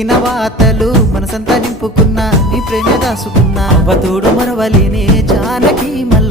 చెప్పిన వార్తలు మనసంతా నింపుకున్నా నీ ప్రేమ దాసుకున్నా అవతోడు మరవలేనే జానకి మల్ల